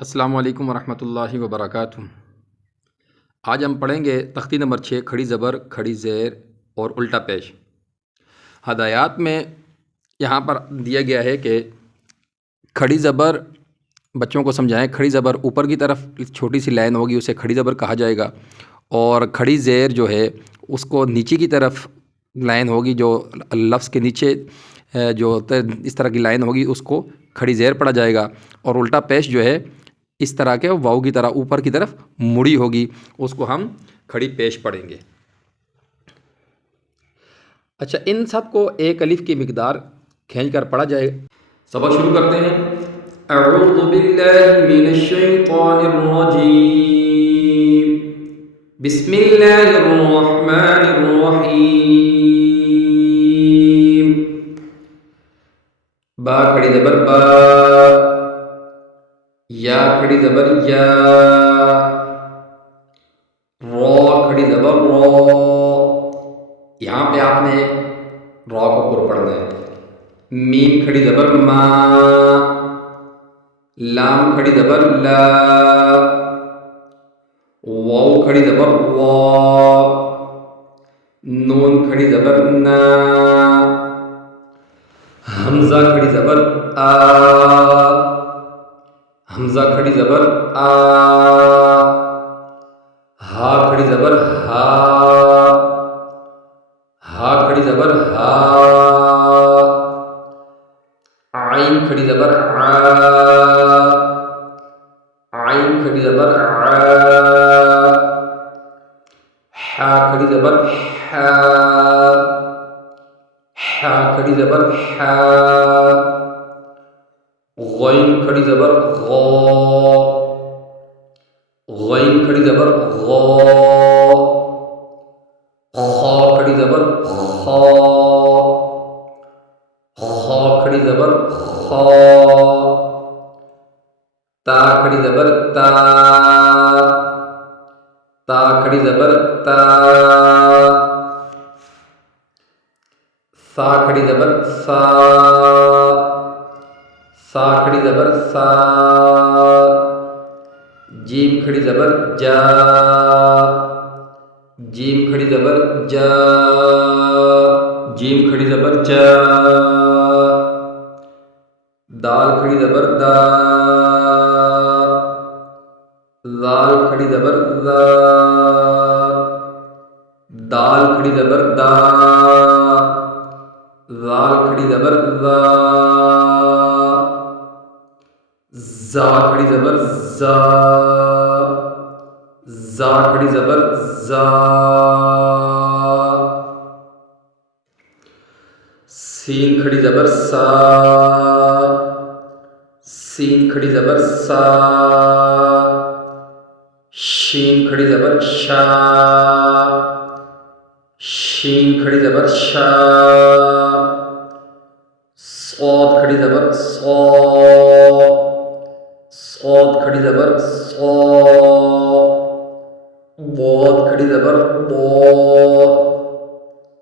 السلام علیکم ورحمۃ اللہ وبرکاتہ۔ آج ہم پڑھیں گے تختی نمبر 6 کھڑی زبر، کھڑی زیر اور الٹا پیش۔ ہدایات میں یہاں پر دیا گیا ہے کہ کھڑی زبر بچوں کو سمجھائیں۔ کھڑی زبر اوپر کی طرف چھوٹی سی لائن ہوگی، اسے کھڑی زبر کہا جائے گا، اور کھڑی زیر جو ہے اس کو نیچے کی طرف لائن ہوگی، جو لفظ کے نیچے جو اس طرح کی لائن ہوگی اس کو کھڑی زیر پڑھا جائے گا، اور الٹا پیش جو ہے اس طرح کے واؤ کی طرح اوپر کی طرف مڑی ہوگی، اس کو ہم کھڑی پیش پڑھیں گے۔ اچھا، ان سب کو ایک الف کی مقدار کھینچ کر پڑھا جائے۔ سبق شروع کرتے ہیں۔ اعوذ باللہ من الشیطان الرجیم، بسم اللہ الرحمن الرحیم۔ با کھڑی زبر با، یا کھڑی زبر یا، را کھڑی زبر را۔ یہاں پہ آپ نے را کو پر پڑھنا ہے۔ میم کھڑی زبر ما، لام کھڑی زبر لا، واو کھڑی زبر وا، نون کھڑی زبر نا، حمزہ کھڑی زبر آ، حمزہ کھڑی زبر آ، ہا کھڑی زبر ہا، ہا کھڑی زبر ہا، عین کھڑی زبر آ، عین کھڑی زبر آ، حا کھڑی زبر حا، حا کھڑی زبر حا، غین کھڑی زبر غا، غین کھڑی زبر غا، خا کھڑی زبر خا، خا کھڑی زبر خا، تا کھڑی زبر تا، تا کھڑی زبر تا، سا کھڑی زبر سا، سا کھڑی زبر سا، جیم کھڑی زبر جا، جیم کھڑی زبر جا، جیم کھڑی زبر جا، دال کھڑی زبر دا، زال کھڑی زبر زا، دال کھڑی زبر دا، زال کھڑی زبر زا، زا کھڑی زبر زا، زا کھڑی زبر زا، سین کھڑی زبر سا، سین کھڑی زبر سا، شین کھڑی زبر شا، شین کھڑی زبر شا، صاد کھڑی زبر صا، صاد کھڑی زبر صا، ضاد کھڑی زبر ضا،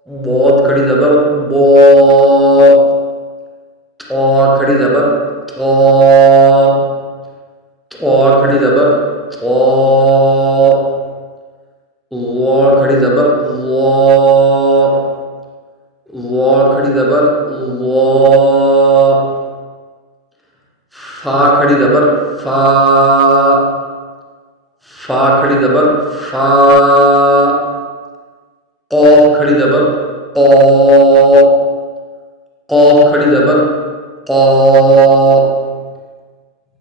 ضاد کھڑی زبر ضا، طا کھڑی زبر طا، طا کھڑی زبر طا، ظا کھڑی زبر ظا، ظا کھڑی زبر ظا، فا کھڑی زبر فا، فا کھڑی زبر فا، قاف کھڑی زبر قا، قاف کھڑی زبر قا،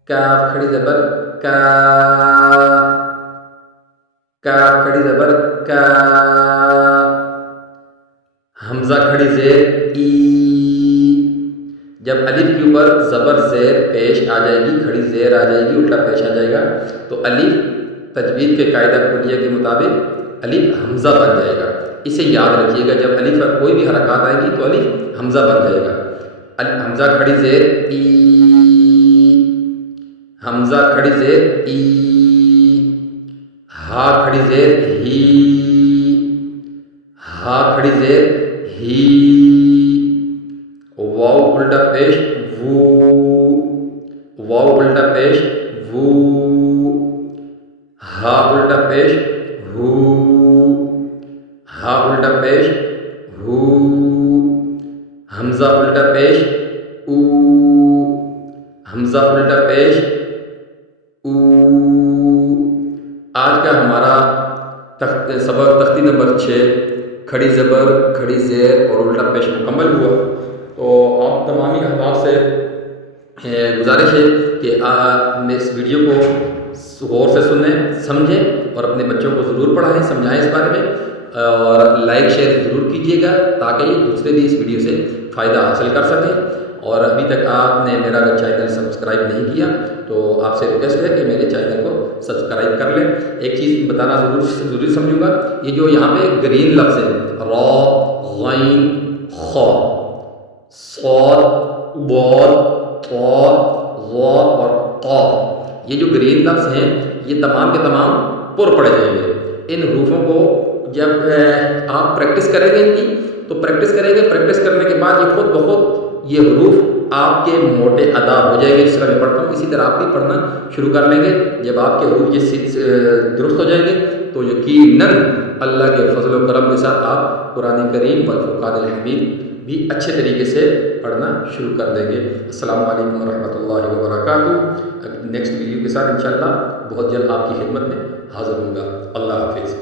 کاف کھڑی زبر کا، کاف کھڑی زبر کا، حمزہ کھڑی زیر ای۔ جب الف کے اوپر زبر زیر پیش آ جائے گی، کھڑی زیر آ جائے گی، الٹا پیش آ جائے گا، تو الف تجوید کے قاعدہ کلیہ کے مطابق الف حمزہ بن جائے گا۔ اسے یاد رکھیے گا، جب الف پر کوئی بھی حرکات آئے گی تو الف حمزہ بن جائے گا۔ حمزہ کھڑی زیر ای، حمزہ کھڑی زیر ای، ہا کھڑی زیر ہی، ہا کھڑی زیر ہی، واو الٹا پیش وو، واو الٹا پیش وو، سبق تختی نمبر 6 کھڑی زبر کھڑی زیر اور الٹا پیش مکمل ہوا۔ تو آپ تمامی احباب سے گزارش ہے کہ اس ویڈیو کو غور سے سنیں، سمجھیں اور اپنے بچوں کو ضرور پڑھائیں، سمجھائیں اس بارے میں، اور لائک شیئر ضرور کیجیے گا تاکہ دوسرے بھی اس ویڈیو سے فائدہ حاصل کر سکیں۔ اور ابھی تک آپ نے میرا اگر چینل سبسکرائب نہیں کیا تو آپ سے ریکویسٹ ہے کہ میرے چینل کو سبسکرائب کر لیں۔ ایک چیز بتانا ضروری سمجھوں گا، یہ جو یہاں پہ گرین لفظ ہے را غین خا صاد بال طا ظا اور قاف، یہ جو گرین لفظ ہیں یہ تمام کے تمام پر پڑے جائیں گے۔ ان حروفوں کو جب آپ پریکٹس کریں گے ان کی تو پریکٹس کریں گے، پریکٹس کرنے کے بعد یہ خود بخود یہ حروف آپ کے موٹے ادا ہو جائیں گے۔ جس طرح میں پڑھتا ہوں اسی طرح آپ بھی پڑھنا شروع کر لیں گے۔ جب آپ کے حروف یہ درست ہو جائیں گے تو یقیناً اللہ کے فضل و کرم کے ساتھ آپ قرآن کریم اور فرقان الحمید بھی اچھے طریقے سے پڑھنا شروع کر دیں گے۔ السلام علیکم ورحمۃ اللہ وبرکاتہ۔ نیکسٹ ویڈیو کے ساتھ انشاءاللہ بہت جلد آپ کی خدمت میں حاضر ہوں گا۔ اللہ حافظ۔